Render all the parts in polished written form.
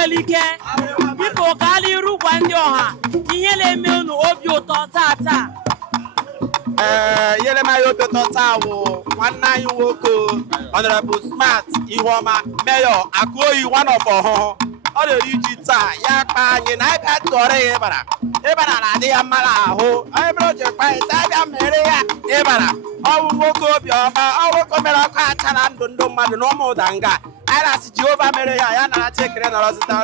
Belike. Biko kali rugwa ndị ọha. Ihe na-eme unu obi ụtọ tata. Yele ma yo to tawo nwanne anyị nwoke Honorable Smart Ihuoma Mayor Akoyi one of ọ na-eri ji taa ya kpa anyị na ịbịa tụọrọ ya ịbara na adị ya mara ahụ onye bụrụ ji kpa ịta abịa mere ya ịbara ọwụ nwoke obiọma nwoke mere ọkụ acha na ndụ mmadụ na ụmụ ụdanga anyị na-asị Jehova mere ya na-achị ekele nọrọzita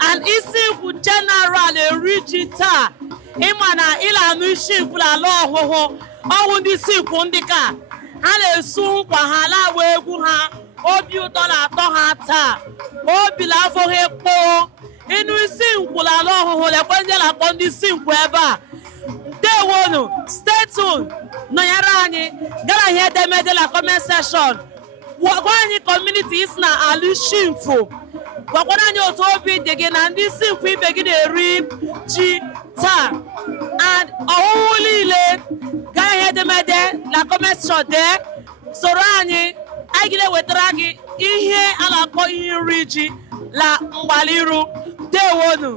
and Isingwu general eriji taa ịma na ịlanụ Isingwu ala ọhụhụ ọwụ ndị Isingwu ndị ka ha na-esu nkwa ha lawa egwu ha obi ụtọ na-atọ ha taa obi na-afọ ha ekpo ịnụ Isingwu ala ọhụhụ lekwe ndị na-akpọ ndị Isingwu ebe a dewonu stay tuned nọnyere anyị gara ihe edemede na comment section gwa anyị community is na ala Isingwu gwakwana anyị otu obi dị gị na ndị Isingwu ibe gị na-eri ji taa and ọhụhụ niile gaa ihe edemede na comment section dee soro anyị ga-ewetara gị ihe a na-akpọ ihe nri ji na mgbaliru dewonu.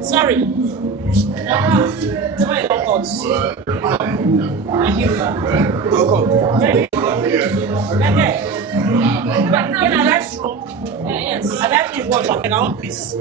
Sorry. Yes, I like you watch like one piece.